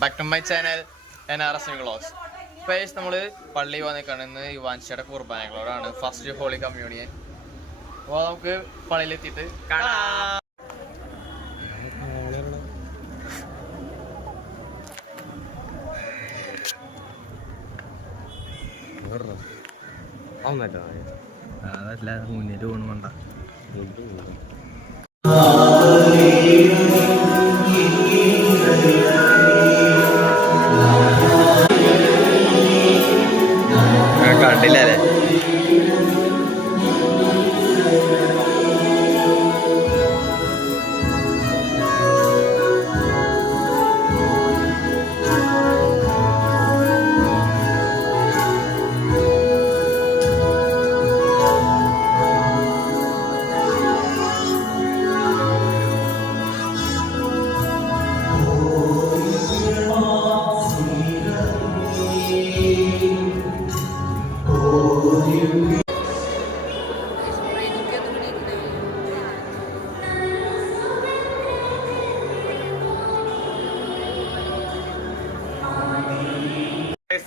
Back to my channel NRS vlogs. ഫേസ് നമ്മൾ പള്ളി വന്നിക്കാണ്. ഇന്ന് യുവാൻഷിയുടെ കുർബാനകളോടാണ് ഫസ്റ്റ് ഹോളി കമ്മ്യൂണിയൻ. അപ്പോൾ നമുക്ക് പള്ളിയിലെത്തിയിട്ട് കാണാം. അതല്ല മുന്നിൽ പോകണ കണ്ടില്ലേ?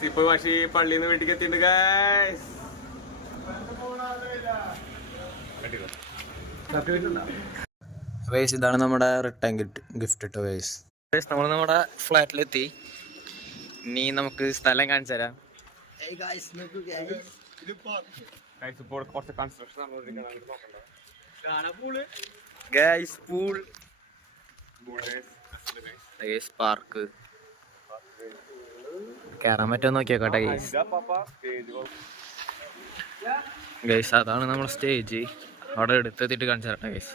ഇപ്പൊ പക്ഷേ പള്ളിന്ന് വീട്ടിലേക്ക് എത്തിണ്ട്. ഗൈസ് ഇതാണ് നമ്മുടെ റിട്ടേൺ ഗിഫ്റ്റ് ഇട്ടോ. ഗൈസ് നമ്മൾ നമ്മുടെ ഫ്ലാറ്റിലെത്തി. ഇനി നമുക്ക് സ്ഥലം കാണിച്ചു തരാം. പാർക്ക് കയറാൻ പറ്റുമോ നോക്കിയോട്ടെ ഗൈസ്. ഗൈസ് അതാണ് നമ്മുടെ സ്റ്റേജ്. അവിടെ എടുത്തെത്തിയിട്ട് കാണിച്ചു തരട്ടെ ഗൈസ്.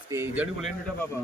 സ്റ്റേജ് അടിപൊളിയാണ് പാപ്പ.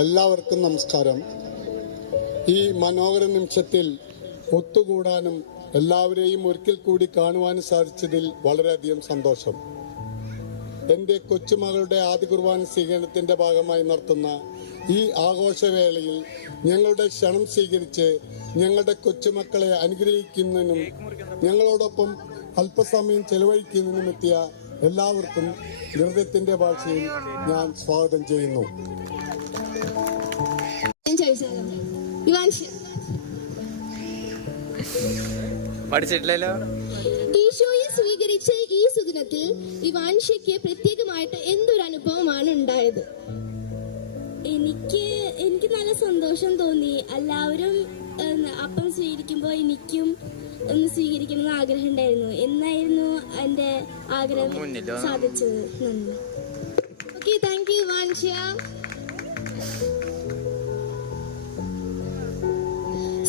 എല്ലാവർക്കും നമസ്കാരം. ഈ മനോഹര നിമിഷത്തിൽ ഒത്തുകൂടാനും എല്ലാവരെയും ഒരിക്കൽ കൂടി കാണുവാനും സാധിച്ചതിൽ വളരെയധികം സന്തോഷം. എൻ്റെ കൊച്ചുമകളുടെ ആദ്യ കുർബാന സ്വീകരണത്തിൻ്റെ ഭാഗമായി നടത്തുന്ന ഈ ആഘോഷവേളയിൽ ഞങ്ങളുടെ ക്ഷണം സ്വീകരിച്ച് ഞങ്ങളുടെ കൊച്ചുമക്കളെ അനുഗ്രഹിക്കുന്നതിനും ഞങ്ങളോടൊപ്പം അല്പസമയം ചെലവഴിക്കുന്നതിനും എത്തിയ എല്ലാവർക്കും ഹൃദയത്തിൻ്റെ ഭാഷയിൽ ഞാൻ സ്വാഗതം ചെയ്യുന്നു. പഠിച്ചിട്ടില്ലല്ലോ. ഈശോയെ സ്വീകരിച്ച ഈ സുദിനത്തിൽ ഇവാൻഷയ്ക്ക് പ്രത്യേകമായിട്ട് എന്തൊരു അനുഭവമാണ് ഉണ്ടായത്? എനിക്ക് നല്ല സന്തോഷം തോന്നി. എല്ലാവരും അപ്പം സ്വീകരിക്കുമ്പോൾ എനിക്കും ഒന്ന് സ്വീകരിക്കണമെന്ന് ആഗ്രഹം ഉണ്ടായിരുന്നു. എന്നായിരുന്നു എൻ്റെ ആഗ്രഹം സാധിച്ചത്. നന്ദി. Okay, thank you Vanshya.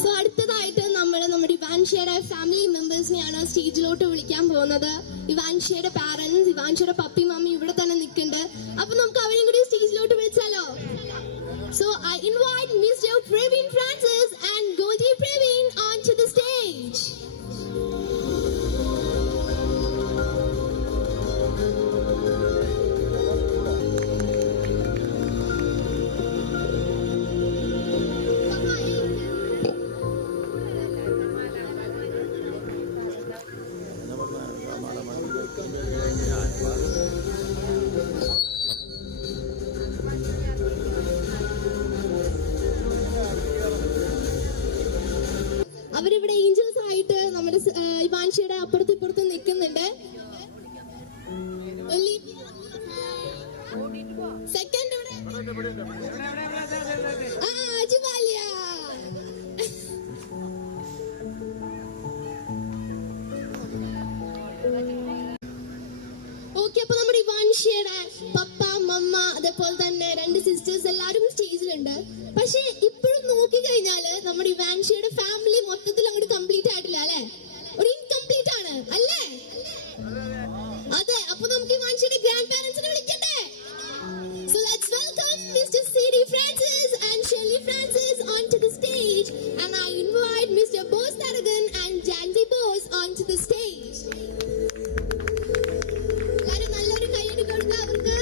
So അടുത്തതായിട്ട് നമ്മുടെ ഇവാൻഷ്യയുടെ ഫാമിലി മെമ്പേഴ്സിനെയാണ് സ്റ്റേജിലോട്ട് വിളിക്കാൻ പോകുന്നത്. ഇവാൻഷ്യയുടെ പാരന്റ്സ്, ഇവാൻഷ്യയുടെ പപ്പി മമ്മി ഇവിടെ തന്നെ നിൽക്കുന്നുണ്ട്. അപ്പൊ നമുക്ക് അവരെയും കൂടി സ്റ്റേജിലോട്ട് വിളിച്ചാലോ? So I invite Mr. Praveen Francis and Goldie Praveen onto the stage. അവരിവിടെ ഏഞ്ചൽസ് ആയിട്ട് നമ്മുടെ ഇവാൻഷ്യയുടെ അപ്പുറത്തും ഇപ്പുറത്തും നിൽക്കുന്നുണ്ട്. സെക്കൻഡ് അജുവാലിയ. ഓക്കെ, അപ്പൊ നമ്മുടെ ഇവാൻഷ്യയുടെ പപ്പ മമ്മ അതേപോലെ തന്നെ 2 സിസ്റ്റേഴ്സ് എല്ലാവരും സ്റ്റേജിലുണ്ട്. പക്ഷെ ഇപ്പോഴും നോക്കി കഴിഞ്ഞാല് നമ്മുടെ ഇവാൻഷ്യയുടെ ഫാമിലി മൊത്തത്തിൽ അങ്ങോട്ട് കംപ്ലീറ്റ് ആയിട്ടില്ല അല്ലെ? ഒരു ഇൻകംപ്ലീറ്റ് ആണ് അല്ലേ? അതെ. അപ്പൊ നമുക്ക് ഇവാൻഷ്യയുടെ grand പാരന്റ്സിനെ വിളിക്കണ്ടേ? So let's welcome Mr. C.D. Francis and Shirley Francis onto the stage, and I invite Mr. Bose Taragan and Janvi Bose onto the stage. എല്ലാരും നല്ലൊരു കൈയടി കൊടുക്കുക അവർക്ക്.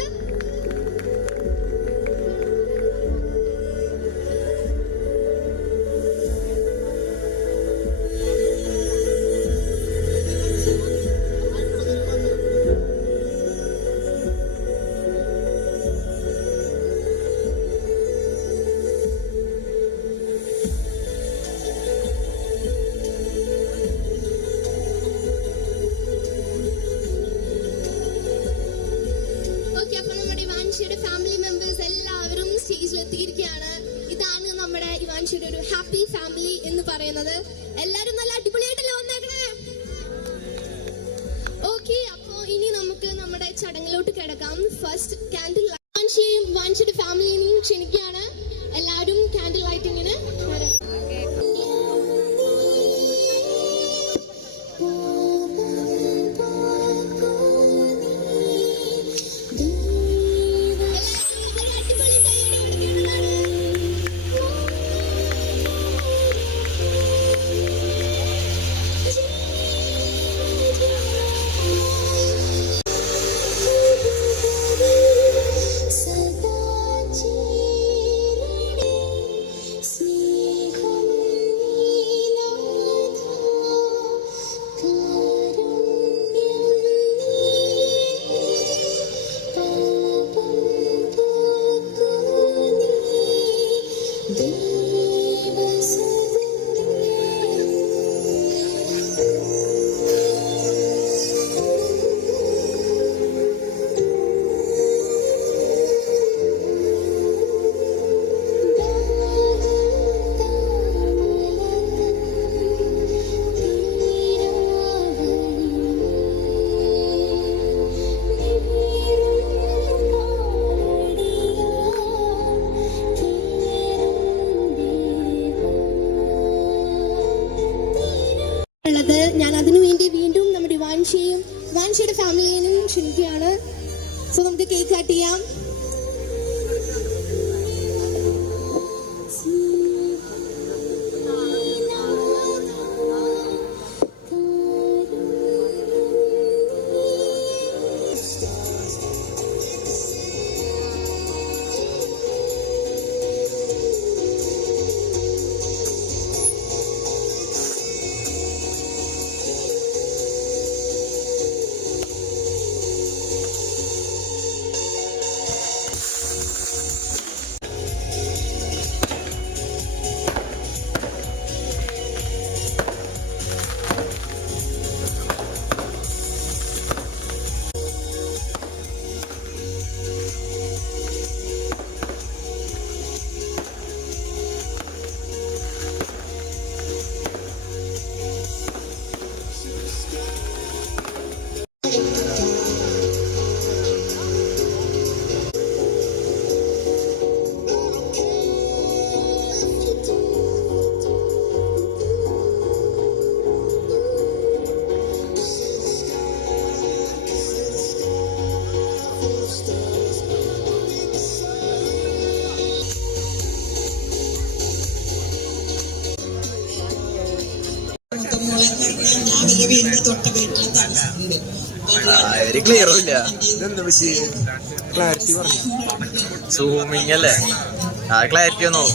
ഫാമിലി മെമ്പേഴ്സ് എല്ലാവരും സ്റ്റേജിൽ എത്തിയിരിക്കുകയാണ്. ഇതാണ് നമ്മുടെ ഇവാൻഷ്യയുടെ ഒരു ഹാപ്പി ഫാമിലി എന്ന് പറയുന്നത്. എല്ലാരും നല്ല അടിപൊളിയായിട്ടല്ലേ വന്നേക്കണേ? ഓക്കെ, അപ്പോ ഇനി നമുക്ക് നമ്മുടെ ചടങ്ങിലോട്ട് കിടക്കാം. ഫസ്റ്റ് കാൻഡിൽ ഇവാൻഷ്യയും ഇവാൻഷ്യയുടെ ഫാമിലിനെയും ക്ഷണിക്കുകയാണ്. എല്ലാവരും കാൻഡിൽ ലൈറ്റിങ്ങിന് വരാം. ഞാൻ അതിനു വേണ്ടി വീണ്ടും നമ്മുടെ ഇവാൻഷ്യയുടെ ഫാമിലിയെയും ക്ഷണിക്കുകയാണ്. സോ നമുക്ക് കേക്ക് കട്ട് ചെയ്യാം. ക്ലിയറും ഇല്ല. സൂമിങ് അല്ലേ? ആ ക്ലാരിറ്റി ഒന്നോ.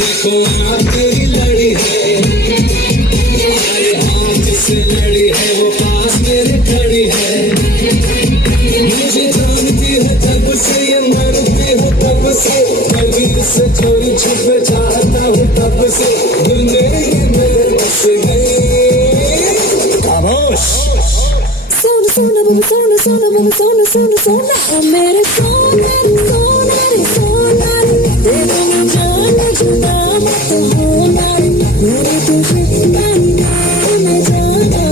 देखो तेरी लड़ी है, जिससे लड़ी है वो पास मेरे खड़ी है। मुझे जानती है तब से ये मरती है तब से, कभी से चोरी छुप चाहता हूँ तब से, दिल मेरे मेरे बस गई। खामोश सोना सोना बोलो सोना सोना बोलो सोना सोना सोना मेरे सोना सोना रे सोना रे तेरे में जान जुदा मत होना रे मेरे तुझे मानना मैं जाना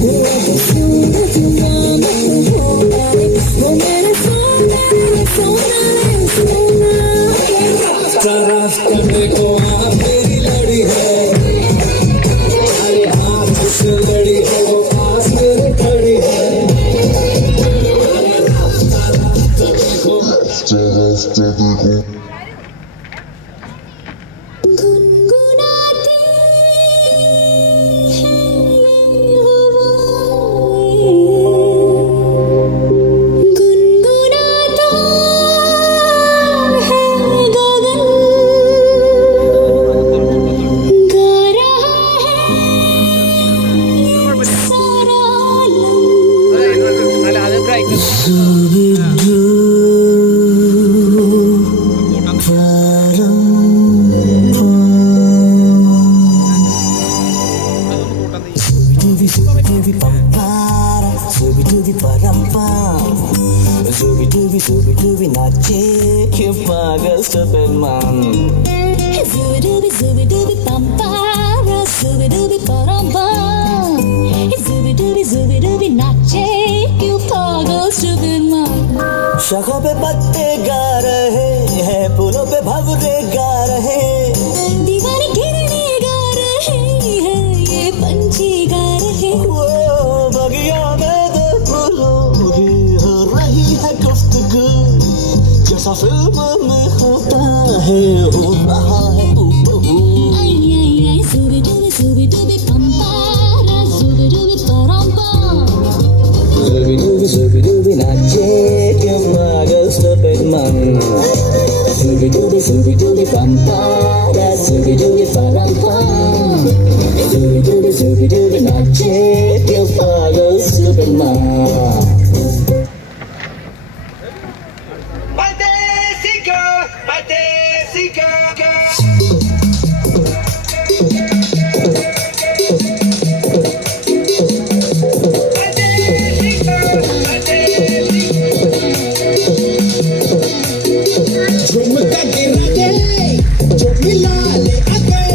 हुआ तो सोना जुदा मत होना रे वो मेरे सोना रे सोना रे सोना तरफ करने को आप मेरी लड़ी है, अरे हाथ से लड़ी है वो पास मेरे खड़ी है। गुनगुनाती है ये हवाएं, गुनगुनाता है गगन, गा रहा है सारा आलम। Zubi nache que pagas tu penman. Zubi zubi dubi pam para, zubi dubi param pam. Zubi dubi nache क्यों पागल सुबह शाखों पे पत्ते गा रहे हैं, फूलों पे भंवरे गा रहे, दीवाने गिरने गा रहे हैं, ये पंछी गा रहे। वो बगिया में दो फूलों की हो रही है गुफ्तगू, जैसा फिल्म में होता है हो रहा है आई आई आई zubi dubi pam para, zubi dubi param pam. Zubi dubi nache que pagas tu penman. Zubi dubi pampara, zubi dubi param pam. Zubi dubi nache que pagas tu penman. झुमका गिरा दे जो मिला ले अगर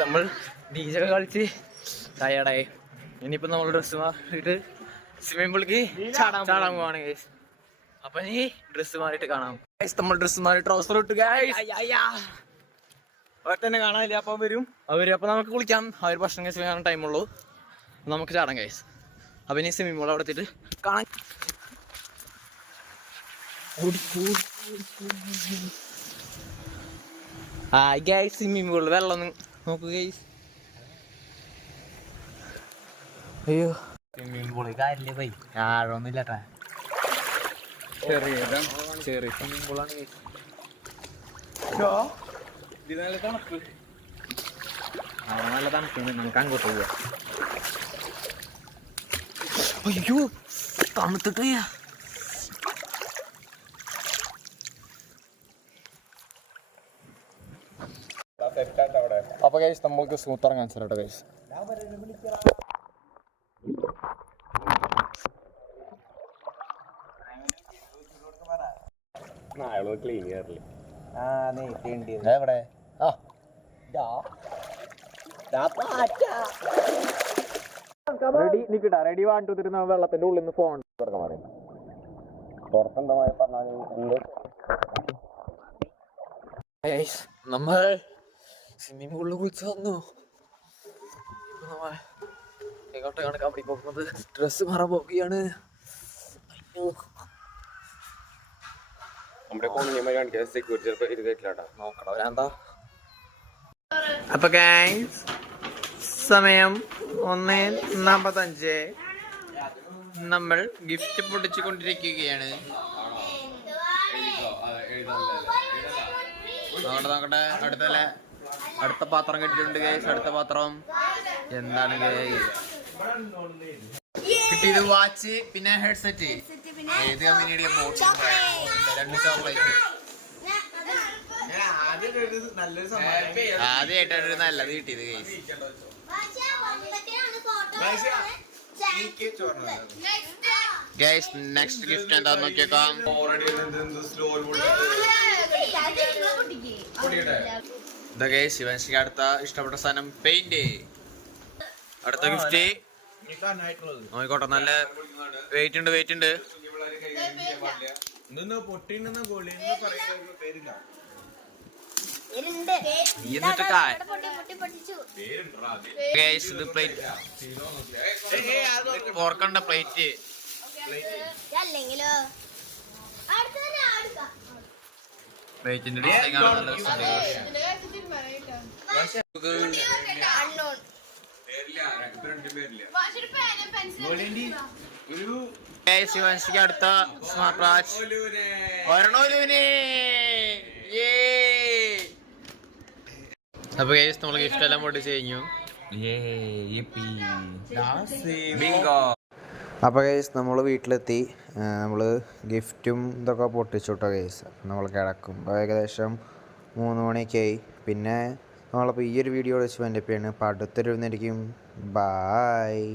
നമ്മൾ DJ കളിച്ച് ടയർഡായി. ഇനിയിപ്പോ നമ്മൾ ഡ്രസ്സ് മാറിയിട്ട് സ്വിമ്മിംഗ് പൂളിക്ക് ചാടാൻ പോവാണ് ഗൈസ്. അപ്പൊ ഇനി ഡ്രസ്സ് മാറിയിട്ട് കാണാം. നമ്മൾ ഡ്രസ്സ് മാറി ട്രൗസർ ഇട്ട് അവർ തന്നെ കാണാനില്ല. അപ്പൊ വരും അവര്. അപ്പൊ നമുക്ക് കുളിക്കാം. അവർ ഭക്ഷണം കഴിച്ച് ടൈമുള്ളൂ. നമുക്ക് ചാടാം ഗൈസ്. അപ്പൊ ഇനി സ്വിമ്മിംഗ് പൂൾ അവിടെ എത്തിയിട്ട് കാണാൻ. സ്വിമ്മിംഗ് പൂളിൽ വെള്ളം നോക്കൂ ഗൈസ്. അയ്യോ സ്വിമ്മിംഗ് പൂള് കാര്യമില്ല പോയി ആഴൊന്നും ഇല്ലട്ടാ. ചെറിയ സ്വിമ്മിംഗ് പൂളാണ് ഗൈസ്. ഇത് നല്ല തണുപ്പ്. നല്ല തണുപ്പുണ്ട്. നമുക്ക് അങ്ങോട്ട് പോവാം. അയ്യോ തണുത്തിട്ട്. അപ്പൊ ഗൈസ് നമ്മൾക്ക് സൂത്രങ്ങാൻ കേട്ടോ ഗൈസ്. എവിടെ റെഡി നിക്കട്ടാ. റെഡി 1 2 3 വെള്ളത്തിന്റെ ഉള്ളിൽ നിന്ന് ഫോൺ തുറക്കാൻ പറയും. നമ്മൾ സ്വിമ്മിംഗ് പൂളിൽ കുളിച്ച് വന്നു. എങ്ങോട്ടാണ് കബഡി പോകുന്നത്? ഡ്രസ്സ് മാറാൻ പോവുകയാണ്. നോക്കണവരാന്താ. അപ്പൊ ഗൈസ് സമയം 1:45. നമ്മൾ ഗിഫ്റ്റ് പൊട്ടിച്ചുകൊണ്ടിരിക്കുകയാണ്. നോക്കട്ടെ അടുത്ത പാത്രം കിട്ടിയിട്ടുണ്ട് ഗൈസ്. അടുത്ത പാത്രം എന്താണ് ഗൈസ് കിട്ടിയത്? വാച്ച്, പിന്നെ ഹെഡ്സെറ്റ്. ഏത് കമ്പനിയുടെ? 2 ചോക്ലേറ്റ്. ആദ്യമായിട്ടൊരു നല്ലത് കിട്ടിയത് ഗൈസ്. ഗൈസ് നെക്സ്റ്റ് ഗിഫ്റ്റ് എന്താന്ന് നോക്കിയേക്കാം. ശിവൻഷിക്ക് അടുത്ത ഇഷ്ടപ്പെട്ട സാധനം പെയിന്റ്. അടുത്ത ഗിഫ്റ്റ് നോക്കിക്കോട്ടെ. നല്ല വെയിറ്റ് ഉണ്ട്. ഇത് പ്ലേറ്റ് ഓർക്കണ്ട. പ്ലേറ്റ് പ്ലേറ്റിന്റെ ഡിസൈൻ ശിവൻഷിക്ക് അടുത്ത സ്മാർട്ട് വാച്ച് ഒരെണ്ണോലുവിന്. അപ്പൊ ഗൈസ് നമ്മൾ ഗിഫ്റ്റ് എല്ലാം പൊട്ടിച്ച് കഴിഞ്ഞു. അപ്പോൾ ഗൈസ് നമ്മൾ വീട്ടിലെത്തി. നമ്മൾ ഗിഫ്റ്റും ഇതൊക്കെ പൊട്ടിച്ചു കേട്ടോ ഗൈസ്. നമ്മൾ കിടക്കും ഏകദേശം 3 മണിയൊക്കെ ആയി. പിന്നെ നമ്മളപ്പോൾ ഈ ഒരു വീഡിയോ വെച്ച് എൻ്റെ പേരാണ്. അപ്പോൾ അടുത്തൊരു വരുന്നതായിരിക്കും. ബായ്.